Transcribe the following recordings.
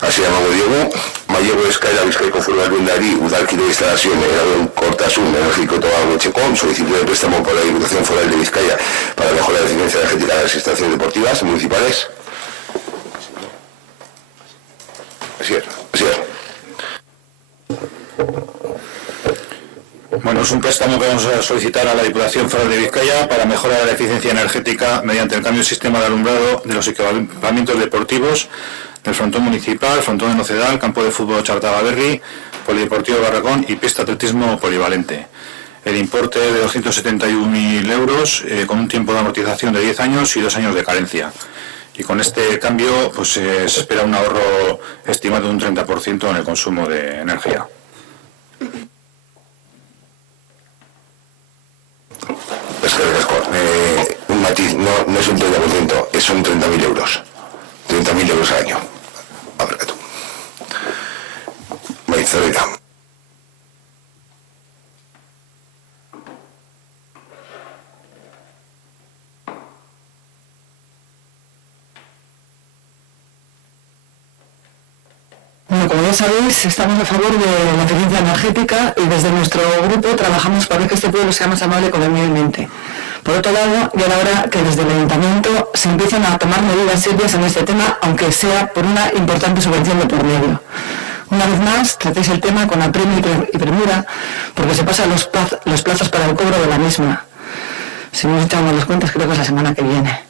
Hasi emango diogu, mailegu eskaera Bizkaiko Foru Aldundiari udalkide instalazioen eraginkortasun energetikoa hobetzeko, solicitud de préstamo por la Diputación Foral de Vizcaya para mejorar la eficiencia energética de las instalaciones deportivas municipales. Así es. Bueno, es un préstamo que vamos a solicitar a la Diputación Foral de Vizcaya para mejorar la eficiencia energética mediante el cambio del sistema de alumbrado de los equipamientos deportivos del frontón municipal, frontón de Nocedal, campo de fútbol Chartagaberri, polideportivo Barracón y pista de atletismo polivalente. El importe es de 271.000 euros con un tiempo de amortización de 10 años y 2 años de carencia. Y con este cambio pues, se espera un ahorro estimado de un 30% en el consumo de energía. Es que un matiz, no es un 30%, son 30.000 euros. 30.000 euros al año. A ver, tú. Maizorita. Bueno, como ya sabéis, estamos a favor de la eficiencia energética y desde nuestro grupo trabajamos para que este pueblo sea más amable con el medio ambiente. Por otro lado, ya era hora que desde el Ayuntamiento se empiecen a tomar medidas serias en este tema, aunque sea por una importante subvención de por medio. Una vez más, tratéis el tema con apremio y premura, porque se pasan los plazos para el cobro de la misma. Si nos echamos las cuentas, creo que es la semana que viene.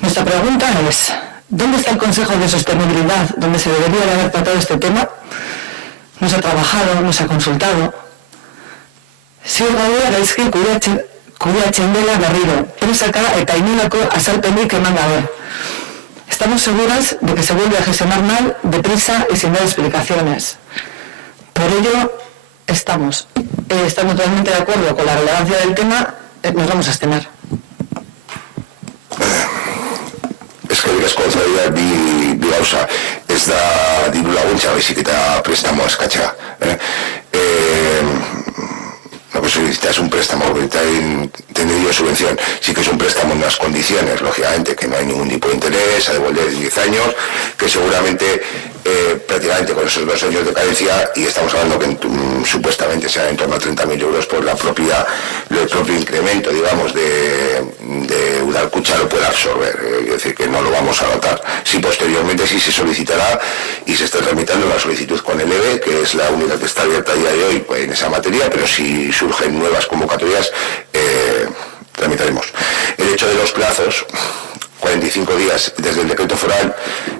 Nuestra pregunta es: ¿dónde está el Consejo de Sostenibilidad, donde se debería de haber tratado este tema? No se ha trabajado, no se ha consultado. Ziur gaude gaizki kudeatzen dela berriro, presaka eta inolako azalpenik eman gabe. Estamos seguras de que se vuelve a gestionar mal, deprisa y sin dar explicaciones. Por ello, estamos totalmente de acuerdo con la relevancia del tema, nos vamos a abstener. Eskerrik asko zaila bi gauza, ez da diru laguntza baizik eta prestamo eskatzea. Lo que solicita es un préstamo, está entendido subvención. Sí que es un préstamo en unas condiciones, lógicamente, que no hay ningún tipo de interés, a devolver en 10 años, que seguramente prácticamente con esos 2 años de carencia, y estamos hablando que supuestamente sea en torno a 30.000 euros por el propio incremento, digamos, de Udalkutxa lo puede absorber. Es decir, que no lo vamos a notar. Si posteriormente sí se solicitará y se está tramitando la solicitud con el EVE, que es la única que está abierta a día de hoy en esa materia, pero si surgen nuevas convocatorias, tramitaremos. El hecho de los plazos, 45 días desde el decreto foral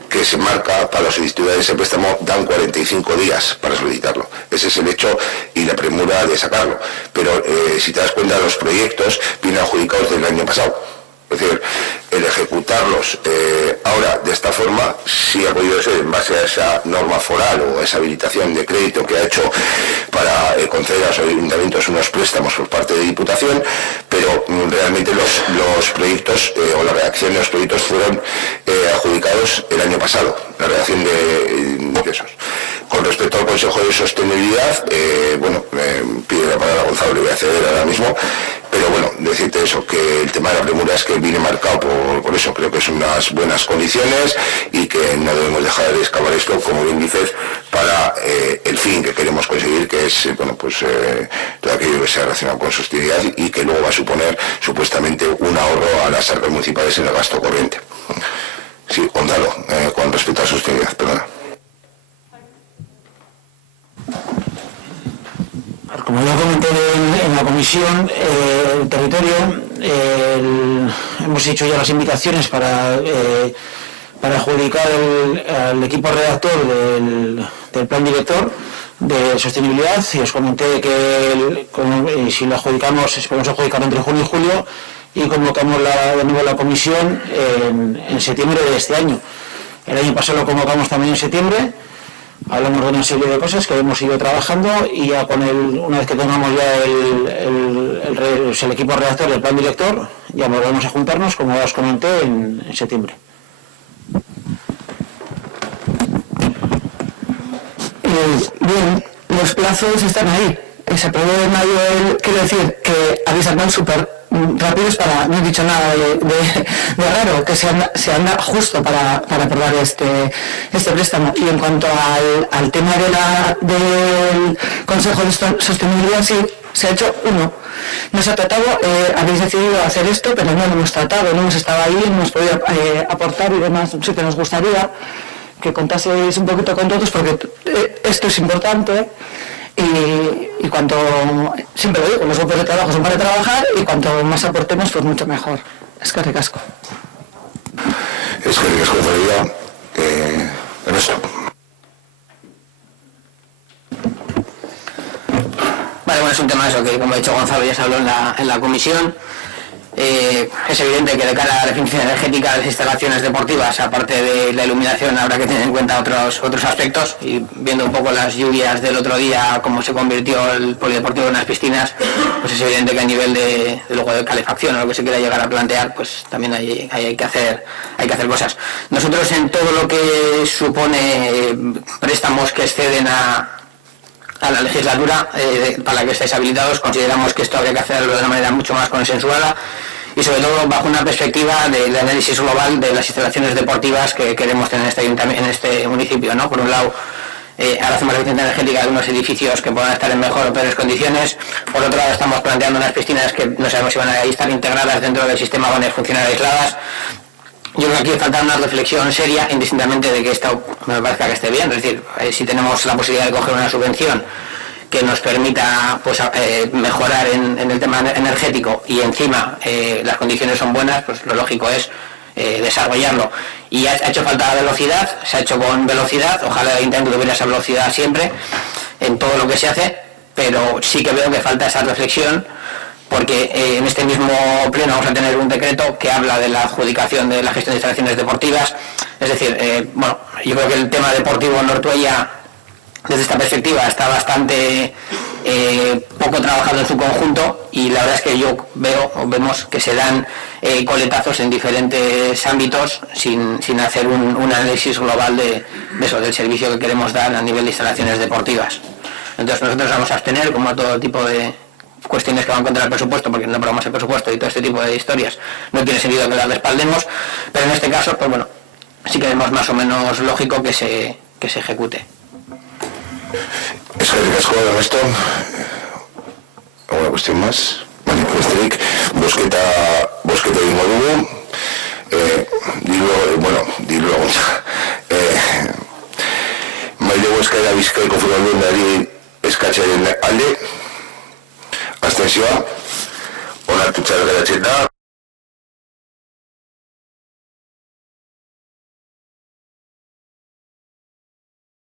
que se marca para la solicitud de ese préstamo, dan 45 días para solicitarlo. Ese es el hecho y la premura de sacarlo. Pero si te das cuenta, los proyectos vienen adjudicados del año pasado. Es decir, el ejecutarlos ahora de esta forma sí ha podido ser en base a esa norma foral o a esa habilitación de crédito que ha hecho para conceder a los ayuntamientos unos préstamos por parte de Diputación, pero realmente los proyectos o la redacción de los proyectos fueron adjudicados el año pasado, la redacción de esos. Con respecto al Consejo de Sostenibilidad, pide la palabra a Gonzalo, le voy a ceder ahora mismo, pero bueno, decirte eso, que el tema de la premura es que viene marcado por eso, creo que son unas buenas condiciones y que no debemos dejar de excavar esto, como bien dices, para el fin que queremos conseguir, que es, todo aquello que sea relacionado con sostenibilidad y que luego va a suponer, supuestamente, un ahorro a las arcas municipales en el gasto corriente. Sí, Gonzalo, con respecto a sostenibilidad, perdona. Como ya comenté en la comisión, el territorio, hemos hecho ya las invitaciones para adjudicar el equipo redactor del plan director de sostenibilidad, y os comenté que si lo adjudicamos, podemos adjudicar entre junio y julio, y convocamos de nuevo la comisión en septiembre de este año. El año pasado lo convocamos también en septiembre. Hablamos de una serie de cosas que hemos ido trabajando y ya una vez que tengamos ya el equipo redactor del plan director, ya volvemos a juntarnos, como os comenté, en septiembre. Bien, los plazos están ahí. que se aprobó en mayo, quiero decir que habéis andado súper rápidos para, no he dicho nada de raro, que se anda justo para aprobar este préstamo. Y en cuanto al tema del Consejo de Sostenibilidad, sí, se ha hecho uno. No se ha tratado, habéis decidido hacer esto, pero no lo hemos tratado, no hemos estado ahí, no hemos podido aportar y demás. Sí que nos gustaría que contaseis un poquito con todos, porque esto es importante. Y cuanto, siempre lo digo, los grupos de trabajo son para trabajar y cuanto más aportemos, pues mucho mejor. Es que ricasco. Es que ricasco, todavía. Ernesto. Vale, bueno, es un tema eso que, como ha dicho Gonzalo, ya se habló en la comisión. Es evidente que de cara a la eficiencia energética de las instalaciones deportivas, aparte de la iluminación, habrá que tener en cuenta otros aspectos, y viendo un poco las lluvias del otro día, cómo se convirtió el polideportivo en las piscinas, pues es evidente que a nivel de luego de calefacción o lo que se quiera llegar a plantear, pues también hay que hacer cosas. Nosotros, en todo lo que supone préstamos que exceden a la legislatura para la que estáis habilitados, consideramos que esto habría que hacerlo de una manera mucho más consensuada y sobre todo bajo una perspectiva del análisis global de las instalaciones deportivas que queremos tener en este municipio, ¿no? Por un lado, ahora hacemos la eficiencia energética de unos edificios que puedan estar en mejor o peores condiciones. Por otro lado, estamos planteando unas piscinas que no sabemos si van a estar integradas dentro del sistema o van a funcionar aisladas. Yo creo que aquí falta una reflexión seria, indistintamente de que esto me parezca que esté bien. Es decir, si tenemos la posibilidad de coger una subvención que nos permita pues, mejorar en el tema energético y encima las condiciones son buenas, pues lo lógico es desarrollarlo. Y ha hecho falta velocidad, se ha hecho con velocidad, ojalá el Ayuntamiento tuviera esa velocidad siempre en todo lo que se hace, pero sí que veo que falta esa reflexión, porque en este mismo pleno vamos a tener un decreto que habla de la adjudicación de la gestión de instalaciones deportivas. Es decir, bueno, yo creo que el tema deportivo en Ortuella, desde esta perspectiva, está poco trabajado en su conjunto, y la verdad es que vemos que se dan coletazos en diferentes ámbitos sin hacer un análisis global de eso, del servicio que queremos dar a nivel de instalaciones deportivas. Entonces nosotros vamos a abstener, como todo tipo de cuestiones que van contra el presupuesto, porque no aprobamos el presupuesto y todo este tipo de historias no tiene sentido que las respaldemos, pero en este caso, pues bueno, sí que vemos más o menos lógico que se ejecute. Es que ricasco, Ernesto. ¿Alguna cuestión más? Vale, pues bozketa egingo dugu. Diru laguntza. Mailegu eskaera Bizkaiko Foru Aldundiari eskatzearen alde. Abstentzioa. Onartuta geratzen da.